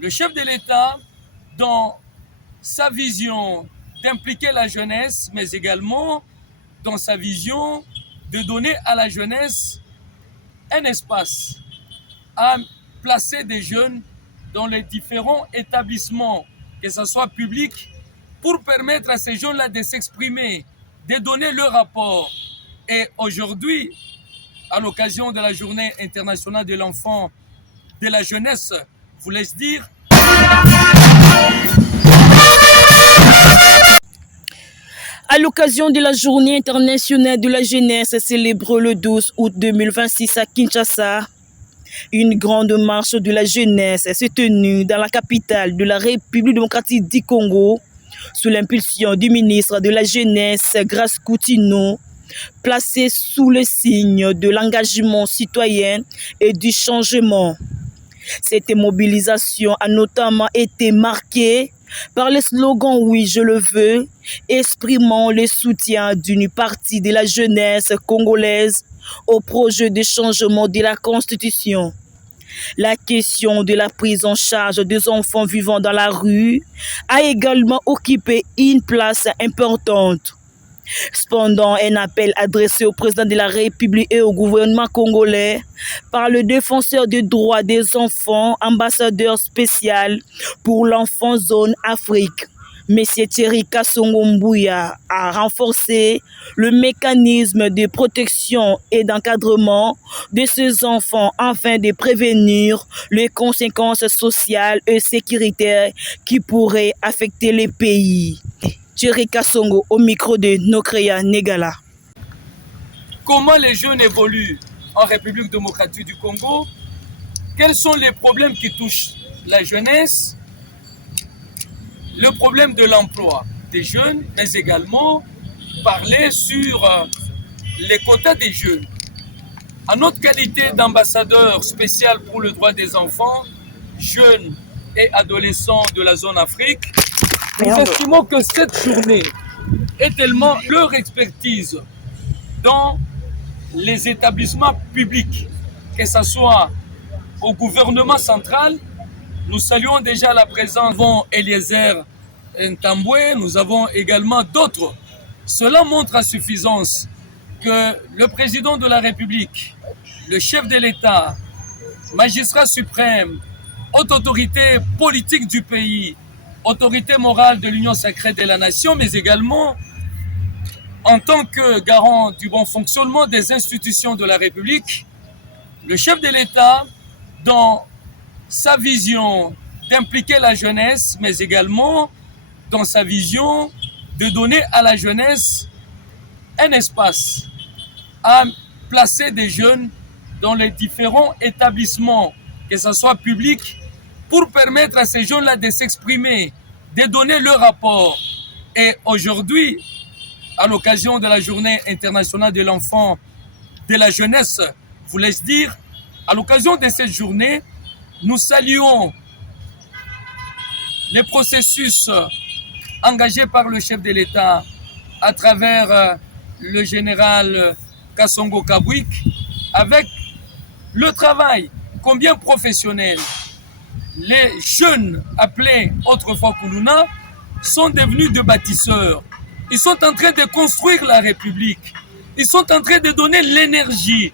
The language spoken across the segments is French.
Le chef de l'État, dans sa vision d'impliquer la jeunesse, mais également dans sa vision de donner à la jeunesse un espace à placer des jeunes dans les différents établissements, que ce soit public, pour permettre à ces jeunes-là de s'exprimer, de donner leur rapport. Et aujourd'hui, à l'occasion de la Journée internationale de l'enfant, de la jeunesse, vous laisse dire. À l'occasion de la Journée internationale de la jeunesse célébrée le 12 août 2026 à Kinshasa, une grande marche de la jeunesse s'est tenue dans la capitale de la République démocratique du Congo sous l'impulsion du ministre de la Jeunesse, Grace Coutinho, placée sous le signe de l'engagement citoyen et du changement. Cette mobilisation a notamment été marquée par le slogan « Oui, je le veux », exprimant le soutien d'une partie de la jeunesse congolaise au projet de changement de la Constitution. La question de la prise en charge des enfants vivant dans la rue a également occupé une place importante. Cependant, un appel adressé au président de la République et au gouvernement congolais par le défenseur des droits des enfants, ambassadeur spécial pour l'enfant zone Afrique, M. Thierry Kasongo Mbuya, a renforcé le mécanisme de protection et d'encadrement de ces enfants afin de prévenir les conséquences sociales et sécuritaires qui pourraient affecter les pays. Thierry Kasongo au micro de Nokreya Negala. Comment les jeunes évoluent en République démocratique du Congo? Quels sont les problèmes qui touchent la jeunesse? Le problème de l'emploi des jeunes, mais également parler sur les quotas des jeunes. En notre qualité d'ambassadeur spécial pour le droit des enfants, jeunes et adolescents de la zone Afrique, nous estimons que cette journée est tellement leur expertise dans les établissements publics, que ce soit au gouvernement central. Nous saluons déjà la présence de Eliezer Ntambwe, nous avons également d'autres. Cela montre à suffisance que le président de la République, le chef de l'État, magistrat suprême, haute autorité politique du pays, autorité morale de l'Union sacrée de la nation, mais également en tant que garant du bon fonctionnement des institutions de la République, le chef de l'État, dans sa vision d'impliquer la jeunesse, mais également dans sa vision de donner à la jeunesse un espace à placer des jeunes dans les différents établissements, que ce soit public, pour permettre à ces jeunes-là de s'exprimer, de donner leur rapport. Et aujourd'hui, à l'occasion de la Journée internationale de l'enfant, de la jeunesse, vous laisse dire, à l'occasion de cette journée, nous saluons les processus engagés par le chef de l'État à travers le général Kasongo Kabwik, avec le travail combien professionnel. Les jeunes appelés autrefois Kuluna sont devenus des bâtisseurs. Ils sont en train de construire la République. Ils sont en train de donner l'énergie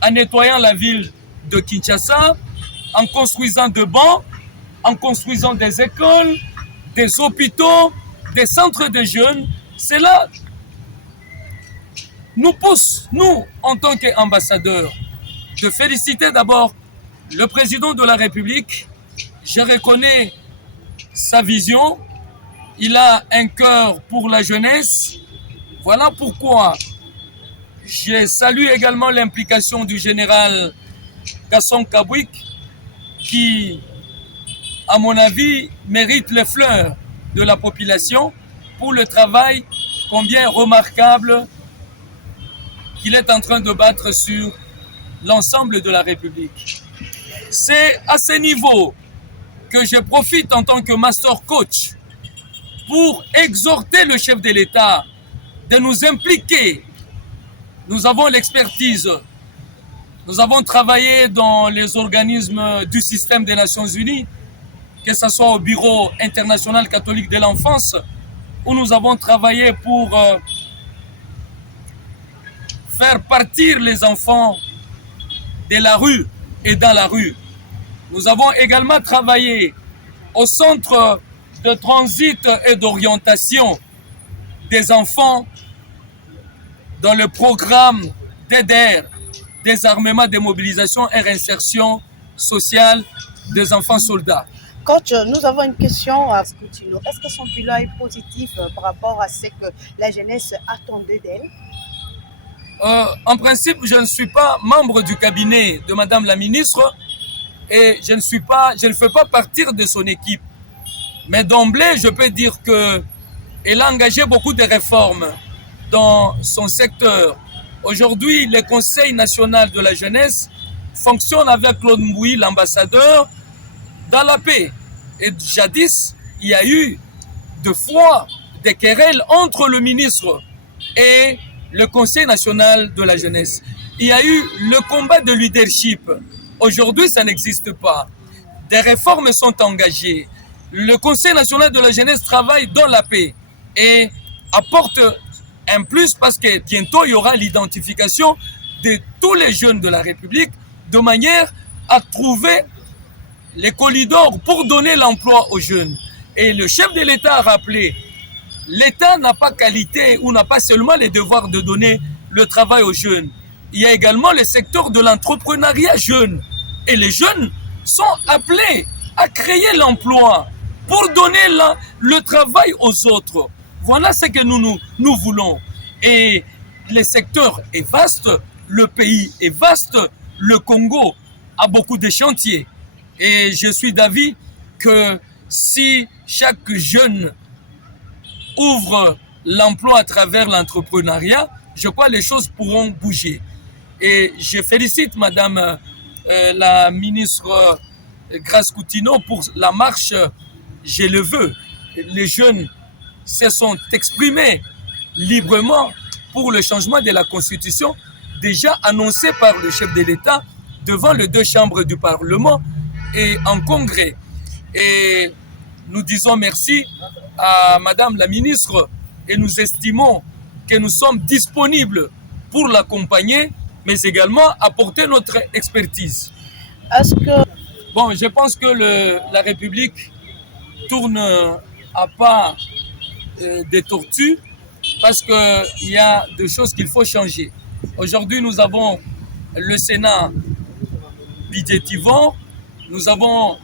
en nettoyant la ville de Kinshasa, en construisant des bancs, en construisant des écoles, des hôpitaux, des centres de jeunes. Cela nous pousse, nous, en tant qu'ambassadeurs, de féliciter d'abord le président de la République. Je reconnais sa vision. Il a un cœur pour la jeunesse. Voilà pourquoi je salue également l'implication du général Gasson Kabwik, qui, à mon avis, mérite les fleurs de la population pour le travail combien remarquable qu'il est en train de battre sur l'ensemble de la République. C'est à ce niveau que je profite en tant que master coach pour exhorter le chef de l'État de nous impliquer. Nous avons l'expertise. Nous avons travaillé dans les organismes du système des Nations Unies que ce soit au Bureau international catholique de l'enfance, où nous avons travaillé pour faire partir les enfants de la rue et dans la rue. Nous avons également travaillé au centre de transit et d'orientation des enfants dans le programme DEDER, désarmement, démobilisation et réinsertion sociale des enfants soldats. Coach, nous avons une question à Scoutino. Est-ce que son bilan est positif par rapport à ce que la jeunesse attendait d'elle? En principe, je ne suis pas membre du cabinet de Madame la ministre et je ne fais pas partie de son équipe. Mais d'emblée, je peux dire qu'elle a engagé beaucoup de réformes dans son secteur. Aujourd'hui, le Conseil national de la jeunesse fonctionne avec Claude Mbouy, l'ambassadeur, dans la paix. Et jadis, il y a eu deux fois des querelles entre le ministre et le Conseil national de la jeunesse. Il y a eu le combat de leadership. Aujourd'hui, ça n'existe pas. Des réformes sont engagées. Le Conseil national de la jeunesse travaille dans la paix et apporte un plus parce que bientôt, il y aura l'identification de tous les jeunes de la République de manière à trouver les corridors pour donner l'emploi aux jeunes. Et le chef de l'État a rappelé, l'État n'a pas qualité ou n'a pas seulement les devoirs de donner le travail aux jeunes. Il y a également le secteur de l'entrepreneuriat jeune. Et les jeunes sont appelés à créer l'emploi pour donner le travail aux autres. Voilà ce que nous voulons. Et le secteur est vaste, le pays est vaste, le Congo a beaucoup de chantiers. Et je suis d'avis que si chaque jeune ouvre l'emploi à travers l'entrepreneuriat, je crois que les choses pourront bouger. Et je félicite Madame la ministre Grace Coutinho pour la marche, je le veux. Les jeunes se sont exprimés librement pour le changement de la Constitution, déjà annoncé par le chef de l'État devant les deux chambres du Parlement et en congrès. Et nous disons merci à Madame la ministre et nous estimons que nous sommes disponibles pour l'accompagner, mais également apporter notre expertise. Est-ce que... Bon, je pense que la République tourne à pas des tortues parce qu'il y a des choses qu'il faut changer. Aujourd'hui, nous avons le Sénat budgétivant, nous avons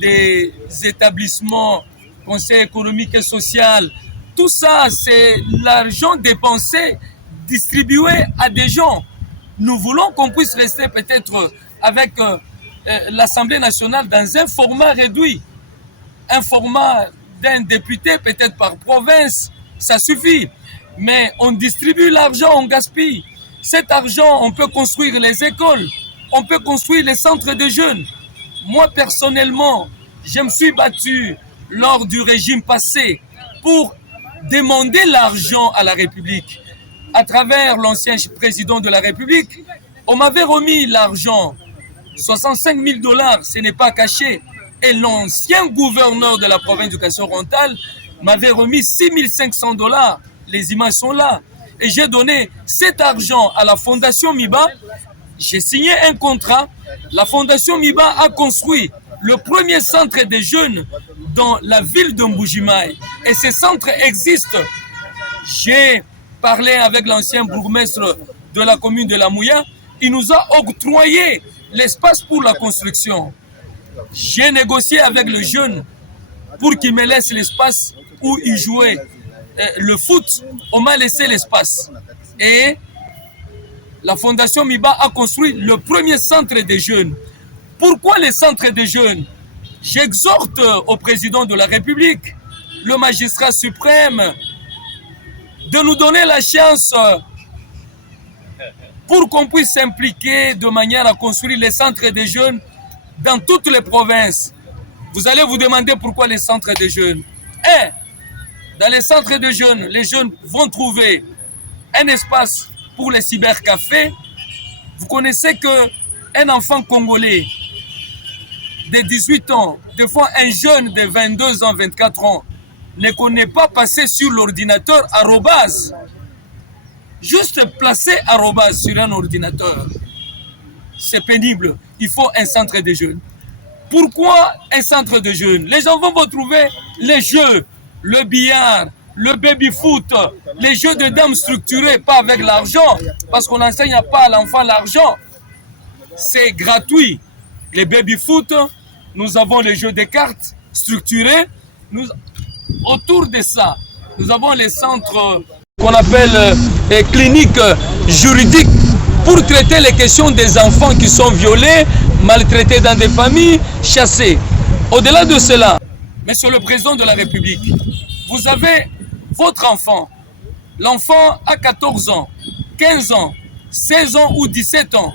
des établissements, conseil économique et social. Tout ça, c'est l'argent dépensé, distribué à des gens. Nous voulons qu'on puisse rester peut-être avec l'Assemblée nationale dans un format réduit. Un format d'un député peut-être par province, ça suffit. Mais on distribue l'argent, on gaspille. Cet argent, on peut construire les écoles, on peut construire les centres de jeunes. Moi, personnellement, je me suis battu lors du régime passé pour demander l'argent à la République. À travers l'ancien président de la République, on m'avait remis l'argent, 65 000 $, ce n'est pas caché. Et l'ancien gouverneur de la province du Kassai-Oriental m'avait remis 6 500 $. Les images sont là. Et j'ai donné cet argent à la Fondation Miba. J'ai signé un contrat. La Fondation Miba a construit le premier centre des jeunes dans la ville de Mbujimaï. Et ce centre existe. J'ai parlé avec l'ancien bourgmestre de la commune de La Mouya. Il nous a octroyé l'espace pour la construction. J'ai négocié avec le jeune pour qu'il me laisse l'espace où il jouait le foot. On m'a laissé l'espace. Et la Fondation Miba a construit le premier centre des jeunes. Pourquoi les centres des jeunes? J'exhorte au président de la République, le magistrat suprême, de nous donner la chance pour qu'on puisse s'impliquer de manière à construire les centres des jeunes dans toutes les provinces. Vous allez vous demander pourquoi les centres des jeunes. Dans les centres de jeunes, les jeunes vont trouver un espace pour les cybercafés. Vous connaissez qu'un enfant congolais de 18 ans Des fois, un jeune de 22 ans, 24 ans, ne connaît pas passer sur l'ordinateur arrobase. Juste placer arrobase sur un ordinateur, c'est pénible. Il faut un centre de jeunes. Pourquoi un centre de jeunes? Les enfants vont trouver les jeux, le billard, le baby-foot, les jeux de dames structurés, pas avec l'argent, parce qu'on n'enseigne pas à l'enfant l'argent. C'est gratuit. Les baby-foot, nous avons les jeux de cartes structurés. Autour de ça, nous avons les centres qu'on appelle cliniques juridiques pour traiter les questions des enfants qui sont violés, maltraités dans des familles, chassés. Au-delà de cela, Monsieur le Président de la République, vous avez votre enfant. L'enfant a 14 ans, 15 ans, 16 ans ou 17 ans.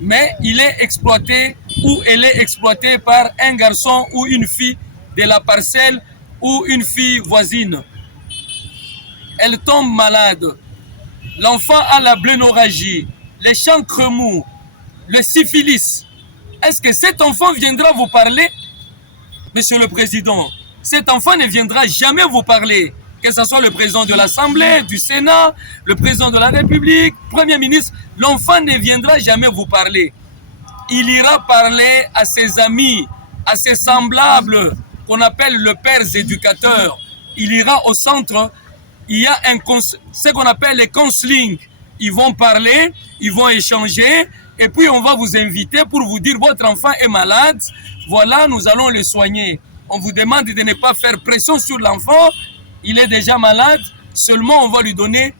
Mais il est exploité ou elle est exploitée par un garçon ou une fille de la parcelle ou une fille voisine. Elle tombe malade. L'enfant a la blénorragie, les chancres mous, le syphilis. Est-ce que cet enfant viendra vous parler? Monsieur le Président, cet enfant ne viendra jamais vous parler. Que ce soit le président de l'Assemblée, du Sénat, le président de la République, Premier ministre, l'enfant ne viendra jamais vous parler. Il ira parler à ses amis, à ses semblables, qu'on appelle le père éducateur. Il ira au centre, il y a ce qu'on appelle les counseling. Ils vont parler, ils vont échanger, et puis on va vous inviter pour vous dire votre enfant est malade, voilà, nous allons le soigner. On vous demande de ne pas faire pression sur l'enfant, il est déjà malade, seulement on va lui donner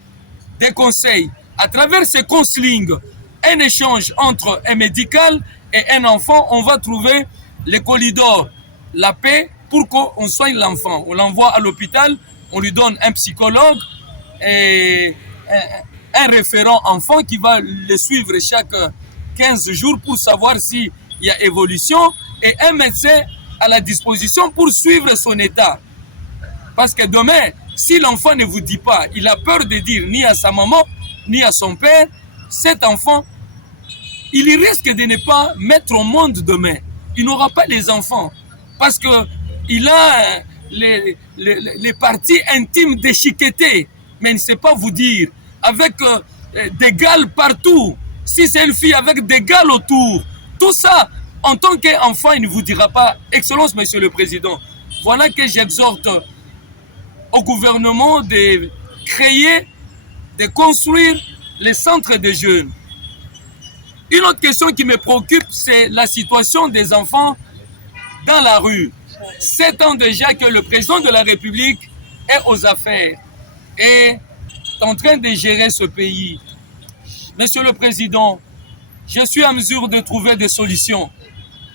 des conseils. À travers ces counseling, un échange entre un médical et un enfant, on va trouver le corridor, la paix pour qu'on soigne l'enfant. On l'envoie à l'hôpital, on lui donne un psychologue et un référent enfant qui va le suivre chaque 15 jours pour savoir s'il y a évolution et un médecin à la disposition pour suivre son état. Parce que demain, si l'enfant ne vous dit pas, il a peur de dire ni à sa maman, ni à son père, cet enfant, il risque de ne pas mettre au monde demain. Il n'aura pas les enfants. Parce qu'il a les parties intimes déchiquetées. Mais il ne sait pas vous dire. Avec des gales partout. Si c'est une fille, avec des gales autour. Tout ça, en tant qu'enfant, il ne vous dira pas « Excellence, Monsieur le Président ». Voilà que j'exhorte au gouvernement de créer, de construire les centres de jeunes. Une autre question qui me préoccupe, c'est la situation des enfants dans la rue. 7 ans déjà que le président de la République est aux affaires et est en train de gérer ce pays. Monsieur le Président, je suis en mesure de trouver des solutions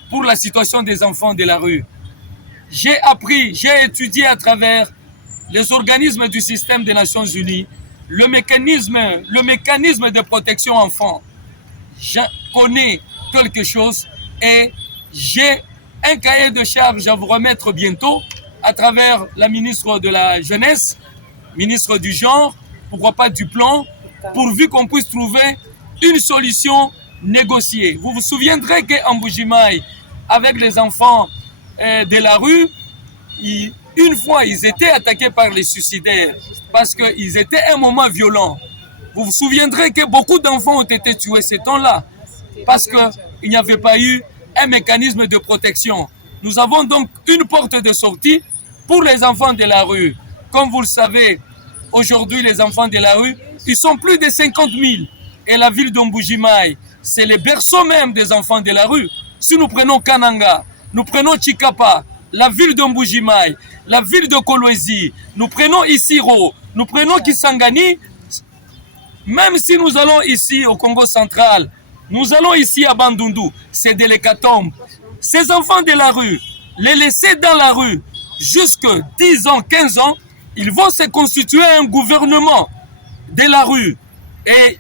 pour la situation des enfants de la rue. J'ai appris, j'ai étudié à travers les organismes du système des Nations Unies, le mécanisme de protection enfant. Je connais quelque chose et j'ai un cahier de charges à vous remettre bientôt à travers la ministre de la Jeunesse, ministre du Genre, pourquoi pas du Plan, pourvu qu'on puisse trouver une solution négociée. Vous vous souviendrez qu'en Mbuji-Mayi, avec les enfants de la rue, une fois, ils étaient attaqués par les suicidaires parce qu'ils étaient un moment violent. Vous vous souviendrez que beaucoup d'enfants ont été tués ce temps-là parce qu'il n'y avait pas eu un mécanisme de protection. Nous avons donc une porte de sortie pour les enfants de la rue. Comme vous le savez, aujourd'hui, les enfants de la rue, ils sont plus de 50 000. Et la ville de Mbuji-Mayi, c'est le berceau même des enfants de la rue. Si nous prenons Kananga, nous prenons Chikapa, la ville de Mbuji-Mayi, la ville de Kolwezi, nous prenons Isiro, nous prenons Kisangani, même si nous allons ici au Congo central, nous allons ici à Bandundu, c'est de l'hécatombe. Ces enfants de la rue, les laisser dans la rue jusqu'à 10 ans, 15 ans, ils vont se constituer un gouvernement de la rue. Et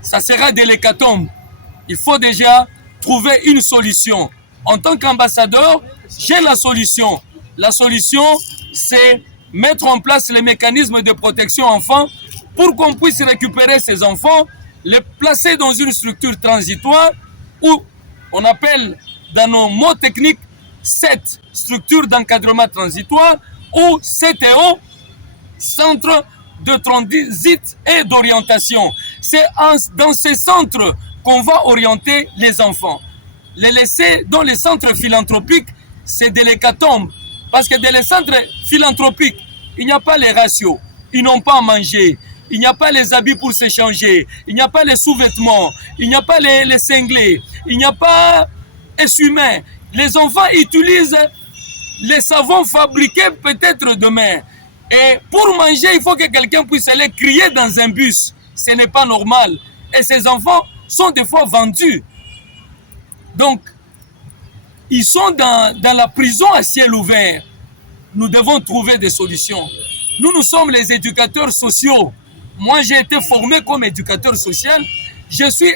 ça sera de l'hécatombe. Il faut déjà trouver une solution. En tant qu'ambassadeur, j'ai la solution. La solution, c'est mettre en place les mécanismes de protection enfants pour qu'on puisse récupérer ces enfants, les placer dans une structure transitoire où on appelle, dans nos mots techniques, 7 structures d'encadrement transitoire ou CTO, Centre de transit et d'orientation. C'est dans ces centres qu'on va orienter les enfants. Les laisser dans les centres philanthropiques, c'est de l'hécatombe. Parce que dans les centres philanthropiques, il n'y a pas les ratios. Ils n'ont pas à manger. Il n'y a pas les habits pour s'échanger. Il n'y a pas les sous-vêtements. Il n'y a pas les cinglés. Il n'y a pas essuie-mains. Les enfants utilisent les savons fabriqués peut-être demain. Et pour manger, il faut que quelqu'un puisse aller crier dans un bus. Ce n'est pas normal. Et ces enfants sont des fois vendus. Donc, ils sont dans la prison à ciel ouvert. Nous devons trouver des solutions. Nous sommes les éducateurs sociaux. Moi, j'ai été formé comme éducateur social. Je suis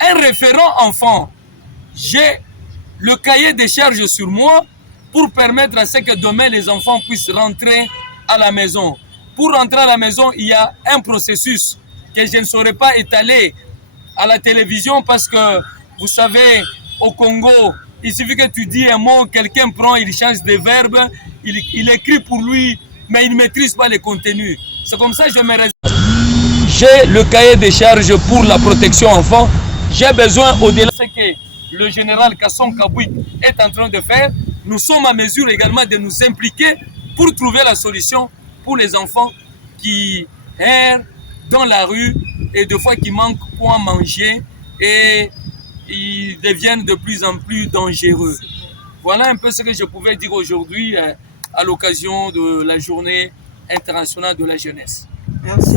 un référent enfant. J'ai le cahier des charges sur moi pour permettre à ce que demain, les enfants puissent rentrer à la maison. Pour rentrer à la maison, il y a un processus que je ne saurais pas étaler à la télévision parce que, vous savez, au Congo, il suffit que tu dis un mot, quelqu'un prend, il change de verbe, il écrit pour lui, mais il ne maîtrise pas les contenus. C'est comme ça que je me réserve. J'ai le cahier des charges pour la protection enfant. J'ai besoin, au-delà de ce que le général Kasson Kabouik est en train de faire, nous sommes à mesure également de nous impliquer pour trouver la solution pour les enfants qui errent dans la rue et des fois qui manquent quoi manger et ils deviennent de plus en plus dangereux. Voilà un peu ce que je pouvais dire aujourd'hui à l'occasion de la journée internationale de la jeunesse. Merci.